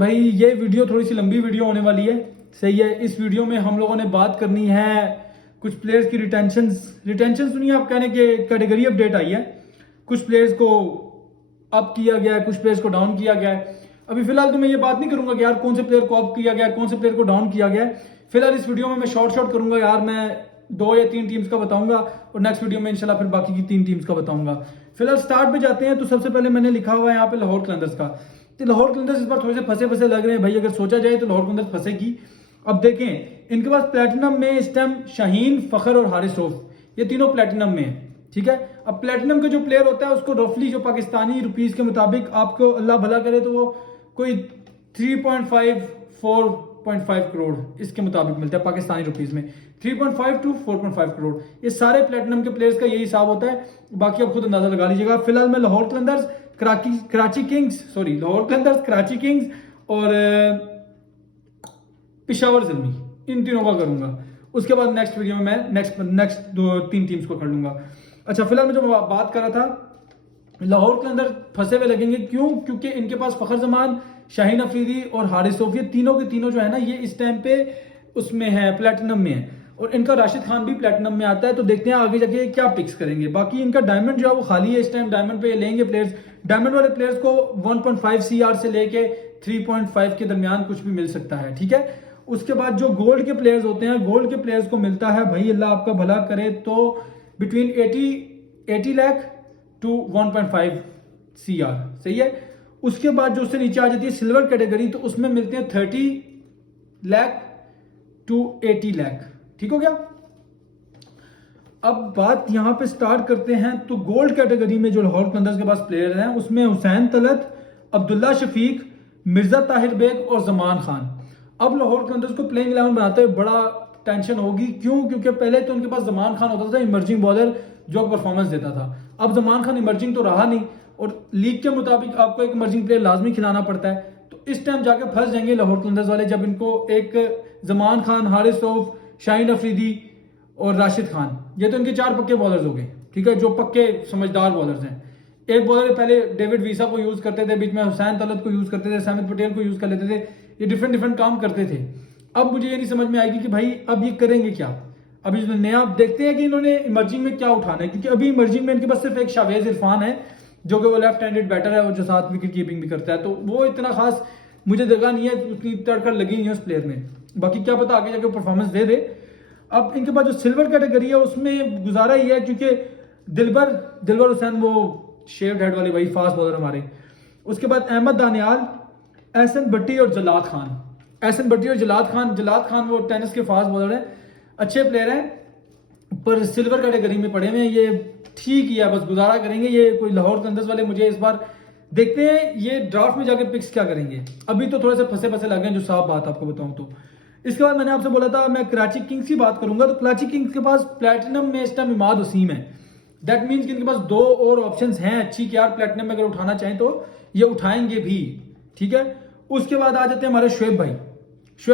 भाई ये वीडियो थोड़ी सी लंबी वीडियो होने वाली है, सही है। इस वीडियो में हम लोगों ने बात करनी है कुछ प्लेयर्स की रिटेंशन सुनिए आप, कहने के कैटेगरी अपडेट आई है। कुछ प्लेयर्स को अप किया गया है, कुछ प्लेयर्स को डाउन किया गया है। अभी फिलहाल तो मैं ये बात नहीं करूंगा कि यार कौन से प्लेयर को अप किया गया है, कौन से प्लेयर को डाउन किया गया है। फिलहाल इस वीडियो में मैं शॉर्ट करूंगा यार, मैं 2 या 3 टीम्स का बताऊंगा और नेक्स्ट वीडियो में इंशाल्लाह फिर बाकी की 3 टीम्स का बताऊंगा। फिलहाल स्टार्ट पे जाते हैं। तो सबसे पहले मैंने लिखा हुआ है यहाँ पे लाहौर कलंदर्स का। तो लाहौर कलंदर्स इस बार थोड़े से फंसे लग रहे हैं भाई, अगर सोचा जाए तो लाहौर कलंदर्स फंसेगी। अब देखें इनके पास प्लेटिनम में इस टाइम शाहीन, फखर और हारिस रऊफ, ये तीनों प्लेटिनम में है, ठीक है। अब प्लेटिनम का जो प्लेयर होता है उसको रफली जो पाकिस्तानी रुपीस के मुताबिक आपको अल्लाह भला करे तो वो कोई 3.5 4.5 करोड़ इसके मुताबिक मिलता है पाकिस्तानी रुपीस में। 3.5 टू 4.5 करोड़ ये सारे प्लेटिनम के प्लेयर्स का यही हिसाब होता है। बाकी आप खुद अंदाजा लगा लीजिएगा। फिलहाल मैं लाहौर कलंदर्स, कराची किंग्स और पिशावर ज़ल्मी, इन तीनों का करूंगा। उसके बाद नेक्स्ट वीडियो में मैं नेक्स्ट 2-3 टीम्स को कर लूंगा। अच्छा, फिलहाल मैं जो बात कर रहा था, लाहौर के अंदर फंसे हुए लगेंगे। क्यों? क्योंकि इनके पास फखर जमान, शाहीन अफरीदी और हारिस रऊफ, ये तीनों के तीनों जो है ना, ये इस टाइम पे उसमें है, प्लेटिनम में है। और इनका राशिद खान भी प्लेटिनम में आता है। तो देखते हैं आगे जाके क्या पिक्स करेंगे। बाकी इनका डायमंड जो है वो खाली है इस टाइम। डायमंड पे लेंगे प्लेयर्स, डायमंड वाले प्लेयर्स को 1.5 CR से लेके 3.5 के दरमियान कुछ भी मिल सकता है, ठीक है। उसके बाद जो गोल्ड के प्लेयर्स होते हैं, गोल्ड के प्लेयर्स को मिलता है भाई, अल्लाह आपका भला करे, तो बिटवीन 80 लाख टू 1.5 CR, सही है। उसके बाद जो उससे नीचे आ जाती है सिल्वर कैटेगरी, तो उसमें मिलते हैं 30 लाख टू 80 लाख, ठीक हो गया। अब बात यहां पे स्टार्ट करते हैं। तो गोल्ड कैटेगरी में जो लाहौर कलंदर्स के पास प्लेयर हैं उसमें हुसैन तलत, अब्दुल्ला शफीक, मिर्जा ताहिर बेग और जमान खान। अब लाहौर कलंदर्स को प्लेइंग 11 बनाते हुए बड़ा टेंशन होगी। क्यों? क्योंकि पहले तो उनके पास जमान खान होता था इमर्जिंग बॉलर जो परफॉर्मेंस देता था। अब जमान खान इमर्जिंग तो रहा नहीं और लीग के मुताबिक आपको एक इमर्जिंग प्लेयर लाजमी खिलाना पड़ता है। तो इस टाइम जाके फंस जाएंगे लाहौर कलंदर्स वाले, जब इनको एक जमान खान, हारिस रऊफ, शाहीन अफरीदी और राशिद खान, ये तो इनके 4 पक्के बॉलर्स हो गए, ठीक है, जो पक्के समझदार बॉलर्स हैं। एक बॉलर पहले डेविड वीसा को यूज करते थे, बीच में हुसैन तलत को यूज करते थे, सामिद पटेल को यूज कर लेते थे, ये डिफरेंट काम करते थे। अब मुझे ये नहीं समझ में आएगी कि भाई अब ये करेंगे क्या। अभी जो नया देखते हैं कि इन्होंने इमर्जिंग में क्या उठाना है, क्योंकि अभी इमर्जिंग में इनके पास सिर्फ एक शावेज इरफान है जो कि वो लेफ्ट हैंडेड बैटर है और जो साथ विकेट कीपिंग भी करता है। तो वो इतना खास मुझे जगह नहीं है, उतनी तड़कड़ लगी नहीं है उस प्लेयर में। बाकी क्या पता आगे जाके परफॉर्मेंस दे दे। अब इनके पास जो सिल्वर कैटेगरी है उसमें गुजारा ही है, क्योंकि दिलबर हुसैन, वो शेव्ड हेड वाली भाई फास्ट बॉलर हमारे। उसके बाद अहमद दानियाल, एहसन भट्टी और जलाद खान। जलाद खान वो टेनिस के फास्ट बॉलर हैं, अच्छे प्लेयर हैं, पर सिल्वर कैटेगरी में पड़े हुए हैं। ये ठीक ही है, बस गुजारा करेंगे। ये कोई लाहौर कलंदर्स वाले मुझे इस बार देखते हैं ये ड्राफ्ट में जाके पिक्स क्या करेंगे। अभी तो थोड़े से फंसे लगे हैं, जो साफ बात आपको बताऊं तो। इसके बाद मैंने आपसे बोला था मैं कराची किंग्स की बात करूंगा। तो कराची किंग्स के पास प्लेटिनम में इस टाइम इमाद वसीम है। दैट मीन्स कि इनके पास 2 और ऑप्शंस हैं अच्छी कि यार प्लेटिनम में अगर उठाना चाहें तो ये उठाएंगे भी, ठीक है। उसके बाद आ जाते हैं हमारे शुएब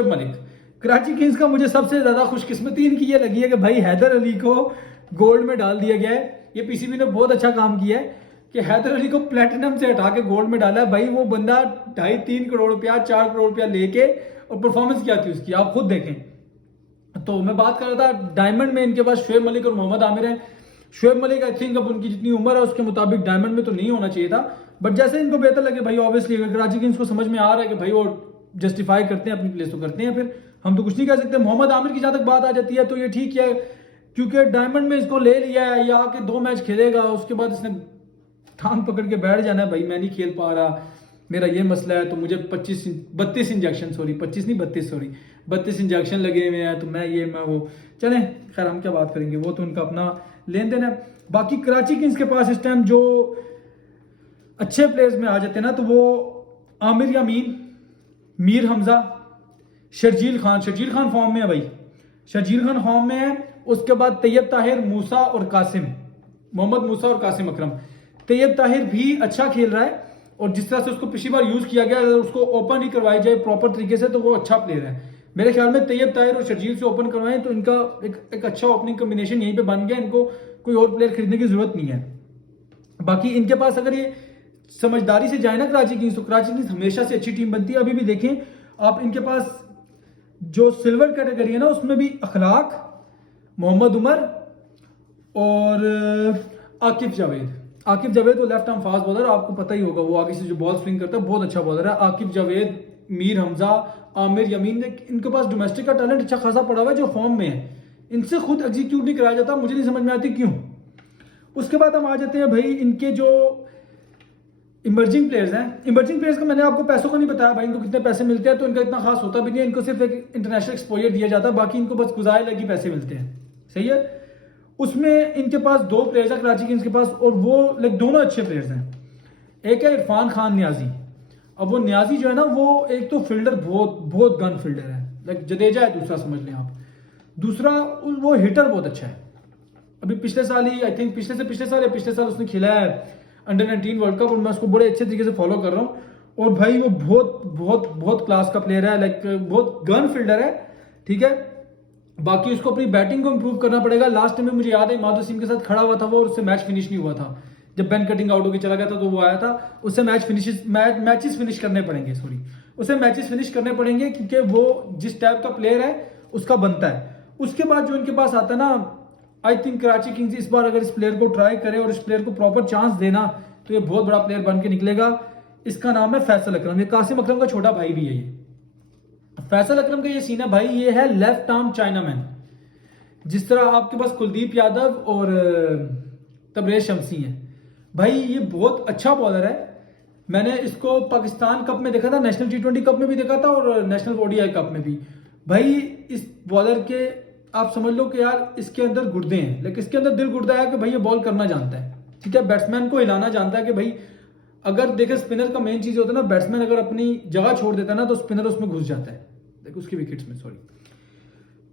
मलिक। कराची किंग्स का मुझे सबसे ज्यादा खुशकिस्मती इनकी ये लगी है कि भाई हैदर अली को गोल्ड में डाल दिया गया है। ये पीसीबी ने बहुत अच्छा काम किया है कि हैदर अली को प्लेटिनम से हटा के गोल्ड में डाला है। भाई वो बंदा 2.5-3 करोड़ रुपया, 4 करोड़ रुपया लेके, और परफॉर्मेंस क्या थी उसकी आप खुद देखें। तो मैं बात कर रहा था डायमंड में इनके पास शुएब मलिक और मोहम्मद आमिर है। शुएब मलिक आई थिंक अब उनकी जितनी उम्र है उसके मुताबिक डायमंड में तो नहीं होना चाहिए था, बट जैसे इनको बेहतर लगे भाई, ऑब्वियसली अगर कराची किंग्स को समझ में आ रहा है कि भाई वो जस्टिफाई करते हैं अपनी प्लेस तो करते हैं, फिर हम तो कुछ नहीं कह सकते। मोहम्मद आमिर की जहां तक बात आ जाती है तो ये ठीक है, क्योंकि डायमंड में इसको ले लिया है, या आके 2 मैच खेलेगा, उसके बाद इसने टांग पकड़ के बैठ जाना है, भाई मैं नहीं खेल पा रहा, मेरा ये मसला है, तो मुझे 32 इंजेक्शन लगे हुए हैं, तो मैं वो चलें। खैर हम क्या बात करेंगे, वो तो उनका अपना लेन देन है। बाकी कराची किंग्स के पास इस टाइम जो अच्छे प्लेयर्स में आ जाते हैं ना, तो वो आमिर यामीन, मीर हमजा, शर्जील खान फॉर्म में है भाई, शर्जील खान फॉर्म में है। उसके बाद तैयब ताहिर, मोहम्मद मूसा और कासिम अकरम। तैयब ताहिर भी अच्छा खेल रहा है, और जिस तरह से उसको पिछली बार यूज किया गया, अगर उसको ओपन ही करवाई जाए प्रॉपर तरीके से तो वो अच्छा प्लेयर है। मेरे ख्याल में तैयब ताहिर और शर्जील से ओपन करवाएं तो इनका एक अच्छा ओपनिंग कॉम्बिनेशन यहीं पे बन गया। इनको कोई और प्लेयर खरीदने की जरूरत नहीं है। बाकी इनके पास अगर ये समझदारी से जाए ना कराची किंग्स, तो कराची किंग्स हमेशा से अच्छी टीम बनती है। अभी भी देखें आप, इनके पास जो सिल्वर कैटेगरी है ना, उसमें भी अखलाक, मोहम्मद उमर और आकिब जावेद। आकिब जावेद वो लेफ्ट आर्म फास्ट बॉलर, आपको पता ही होगा, वो आगे से जो बॉल स्विंग करता है बहुत अच्छा बॉलर है। आकिब जावेद, मीर हमजा, आमिर यमीन, इनके पास डोमेस्टिक का टैलेंट अच्छा खासा पड़ा हुआ है जो फॉर्म में है। इनसे खुद एग्जीक्यूट नहीं कराया जाता, मुझे नहीं समझ में आती क्यों। उसके बाद हम आ जाते हैं भाई इनके जो इमर्जिंग प्लेयर्स हैं। इमर्जिंग प्लेयर्स का मैंने आपको पैसों को नहीं बताया भाई, इनको कितने पैसे मिलते हैं, तो इनका इतना खास होता भी नहीं है। इनको सिर्फ एक इंटरनेशनल एक्सपोजर दिया जाता है, बाकी इनको बस गुजारे लगी पैसे मिलते हैं, सही है। उसमें इनके पास 2 प्लेयर्स हैं कराची किंग्स के पास, और वो लाइक दोनों अच्छे प्लेयर्स हैं। एक है इरफान खान न्याजी। अब वो न्याजी जो है ना, वो एक तो फील्डर बहुत गन फील्डर है, लाइक जडेजा है दूसरा, समझ लें आप। दूसरा वो हिटर बहुत अच्छा है। अभी पिछले साल ही, आई थिंक पिछले साल उसने खेला है अंडर 19 वर्ल्ड कप, और मैं उसको बड़े अच्छे तरीके से फॉलो कर रहा हूँ। और भाई वो बहुत क्लास का प्लेयर है, लाइक बहुत गन फील्डर है, ठीक है। बाकी उसको अपनी बैटिंग को इंप्रूव करना पड़ेगा। लास्ट टाइम में मुझे याद है इमाद वसीम के साथ खड़ा हुआ था वो, और उससे मैच फिनिश नहीं हुआ था। जब बेन कटिंग आउट होकर चला गया था तो वो आया था, उससे मैचेस फिनिश करने पड़ेंगे, सॉरी, उसे मैचेस फिनिश करने पड़ेंगे, क्योंकि वो जिस टाइप का प्लेयर है उसका बनता है। उसके बाद जो इनके पास आता है ना, आई थिंक कराची किंग्स इस बार अगर इस प्लेयर को ट्राई करे और इस प्लेयर को प्रॉपर चांस देना, तो ये बहुत बड़ा प्लेयर बन के निकलेगा। इसका नाम है फैसल अकरम। ये कासिम अकरम का छोटा भाई भी है। ये फैसल अकरम का ये सीन है भाई, ये है लेफ्ट आर्म चाइनामैन। जिस तरह आपके पास कुलदीप यादव और तबरेज शमसी हैं, भाई ये बहुत अच्छा बॉलर है। मैंने इसको पाकिस्तान कप में देखा था, नेशनल T20 कप में भी देखा था, और नेशनल ODI कप में भी। भाई इस बॉलर के आप समझ लो कि यार इसके अंदर गुर्दे हैं, लेकिन इसके अंदर दिल गुर्दा है कि भाई ये बॉल करना जानता है, ठीक है। बैट्समैन को हिलाना जानता है कि भाई, अगर देखे स्पिनर का मेन चीज होता है ना, बैट्समैन अगर अपनी जगह छोड़ देता है ना, तो स्पिनर उसमें घुस जाता है, देखो उसकी विकेट्स में, सॉरी।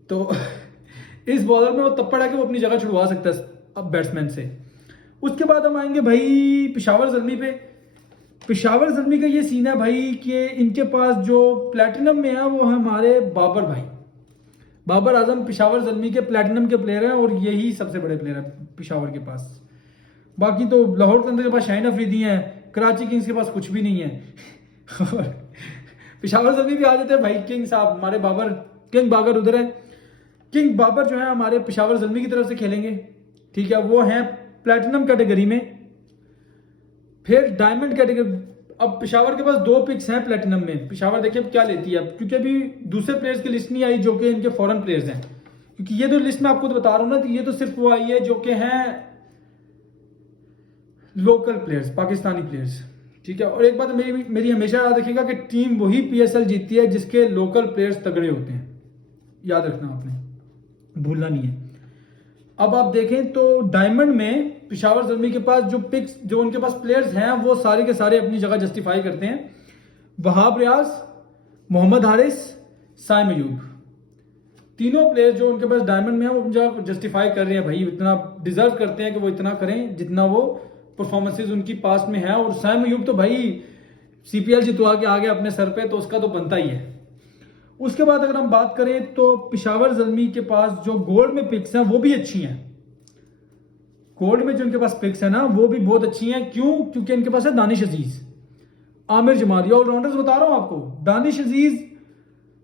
तो इस बॉलर में वो तप्पड़ है कि वो अपनी जगह छुड़वा सकता है अब बैट्समैन से। उसके बाद हम आएंगे भाई पेशावर ज़ल्मी पे। पेशावर ज़ल्मी का ये सीन है भाई कि इनके पास जो प्लेटिनम में है वो है हमारे बाबर भाई, बाबर आजम पेशावर ज़ल्मी के प्लेटिनम के प्लेयर हैं, और यही सबसे बड़े प्लेयर है पेशावर के पास। बाकी तो लाहौर के पास शाहीन अफरीदी हैं, कराची किंग्स के पास कुछ भी नहीं है। और पेशावर ज़ल्मी भी आ जाते हैं भाई। किंग साहब हमारे बाबर, किंग बाबर उधर है। किंग बाबर जो है हमारे पेशावर ज़ल्मी की तरफ से खेलेंगे, ठीक है। वो हैं प्लेटिनम कैटेगरी में। फिर डायमंड कैटेगरी, अब पेशावर के पास 2 पिक्स हैं प्लेटिनम में। पेशावर देखिए अब क्या लेती है, अब क्योंकि अभी दूसरे प्लेयर्स की लिस्ट नहीं आई जो कि इनके फॉरेन प्लेयर्स हैं, क्योंकि ये जो लिस्ट मैं आपको तो बता रहा हूं ना, तो ये तो सिर्फ वो आई है जो कि हैं लोकल प्लेयर्स, पाकिस्तानी प्लेयर्स, ठीक है। और एक बात मेरी हमेशा याद रखिएगा कि टीम वही PSL जीतती है जिसके लोकल प्लेयर्स तगड़े होते हैं, याद रखना आपने, भूलना नहीं है। अब आप देखें तो डायमंड में पेशावर ज़ल्मी के पास जो पिक्स, जो उनके पास प्लेयर्स हैं, वो सारे के सारे अपनी जगह जस्टिफाई करते हैं। वहाब रियाज, मोहम्मद हारिस, साइम अयूब, तीनों प्लेयर जो उनके पास डायमंड में है वो अपनी जगह जस्टिफाई कर रहे हैं भाई, इतना डिजर्व करते हैं कि वो इतना करें जितना वो परफॉर्मेंसेज उनकी पास में है। और साइम अयूब तो भाई CPL जितवा के आ गया अपने सर पे, तो उसका तो बनता ही है। उसके बाद अगर हम बात करें तो पेशावर ज़ल्मी के पास जो गोल्ड में पिक्स हैं वो भी अच्छी हैं। गोल्ड में जो इनके पास पिक्स है ना वो भी बहुत अच्छी हैं। क्यों? क्योंकि इनके पास है दानिश अजीज, आमिर जमाल, ये ऑलराउंडर्स बता रहा हूं आपको। दानिश अजीज,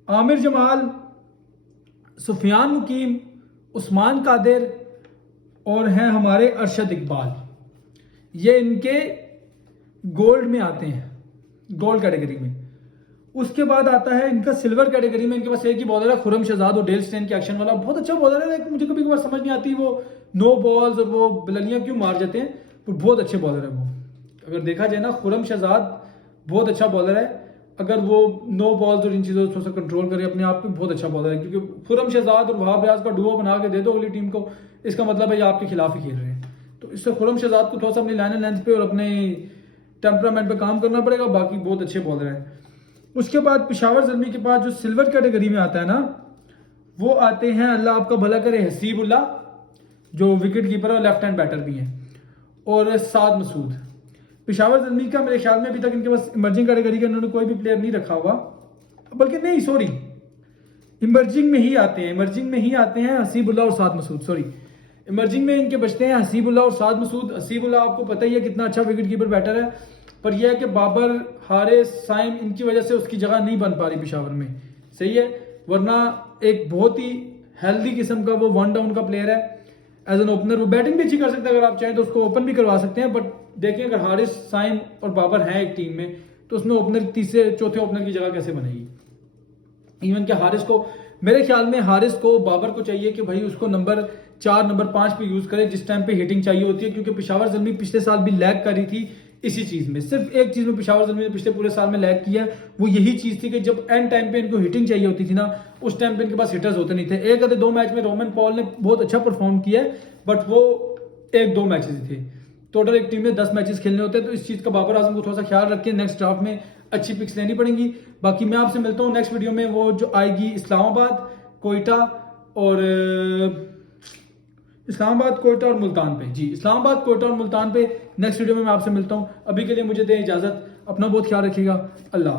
आमिर जमाल, सुफियान मुकीम, उस्मान कादिर और हैं हमारे अरशद इकबाल। ये इनके गोल्ड में आते हैं, गोल्ड कैटेगरी में। उसके बाद आता है इनका सिल्वर कैटेगरी में। इनके पास एक ही बॉलर है खुरम शहजाद, और डेल स्टेन के एक्शन वाला, बहुत अच्छा बॉलर है। मुझे कभी कभार समझ नहीं आती वो नो बॉल्स और वो बिललियां क्यों मार जाते हैं, पर बहुत अच्छे बॉलर है वो। अगर देखा जाए ना, खुरम शहजाद बहुत अच्छा बॉलर है। अगर वो नो बॉल्स और इन चीज़ों को थोड़ा सा कंट्रोल करे अपने आप पे, बहुत अच्छा बॉलर है। क्योंकि खुरम शहजाद और वहाब रियाज का डुओ बना के दे दो अगली टीम को, इसका मतलब है ये आपके खिलाफ ही खेल रहे हैं। तो इससे खुरम शहजाद को थोड़ा सा अपनी लाइन एंड लेंथ पे और अपने टेम्परामेंट पे काम करना पड़ेगा। बाकी बहुत अच्छे बॉलर हैं। उसके बाद पेशावर ज़ल्मी के पास जो सिल्वर कैटेगरी में आता है ना, वो आते हैं, अल्लाह आपका भला करे, हसीबुल्ला जो विकेट कीपर और लेफ्ट हैंड बैटर भी हैं, और साद मसूद। पेशावर ज़ल्मी का मेरे ख्याल में अभी तक इनके पास इमर्जिंग कैटेगरी का इन्होंने कोई भी प्लेयर नहीं रखा हुआ, बल्कि नहीं, सॉरी, इमर्जिंग में ही आते हैं हसीबुल्ला और साद मसूद। सॉरी, इमर्जिंग में इनके बचते हैं हसीबुल्ला और साद मसूद। हसीबुल्ला आपको पता ही है कितना अच्छा विकेट कीपर बैटर है, पर यह है कि बाबर, हारिस, साइम, इनकी वजह से उसकी जगह नहीं बन पा रही पेशावर में, सही है। वरना एक बहुत ही हेल्दी किस्म का वो वन डाउन का प्लेयर है। एज एन ओपनर वो बैटिंग भी अच्छी कर सकता है, अगर आप चाहें तो उसको ओपन भी करवा सकते हैं। बट देखें अगर हारिस, साइम और बाबर हैं एक टीम में, तो उसमें ओपनर, तीसरे चौथे ओपनर की जगह कैसे बनेगी। इवन कि हारिस को, मेरे ख्याल में हारिस को बाबर को चाहिए कि भाई उसको नंबर 4, नंबर 5 पे यूज करे जिस टाइम पे हिटिंग चाहिए होती है, क्योंकि पेशावर ज़ल्मी पिछले साल भी लैग कर रही थी इसी चीज में। सिर्फ एक चीज में पेशावर ज़ल्मी ने पिछले पूरे साल में लैग किया, वो यही चीज थी कि जब एंड टाइम पे इनको हिटिंग चाहिए होती थी ना, उस टाइम पे इनके पास हिटर्स होते नहीं थे। एक आधे 2 मैच में रोमन पॉल ने बहुत अच्छा परफॉर्म किया, बट वो 1-2 मैचेस ही थे। टोटल एक टीम में 10 मैचेस खेलने होते हैं, तो इस चीज का बाबर आजम को थोड़ा सा ख्याल रखें। नेक्स्ट ड्राफ्ट में अच्छी पिक्स लेनी पड़ेंगी। बाकी मैं आपसे मिलता हूँ नेक्स्ट वीडियो में, वो जो आएगी इस्लामाबाद, कोयटा और मुल्तान पे। जी, इस्लामाबाद, कोयटा और मुल्तान पे नेक्स्ट वीडियो में मैं आपसे मिलता हूँ। अभी के लिए मुझे दें इजाजत, अपना बहुत ख्याल रखिएगा। अल्लाह।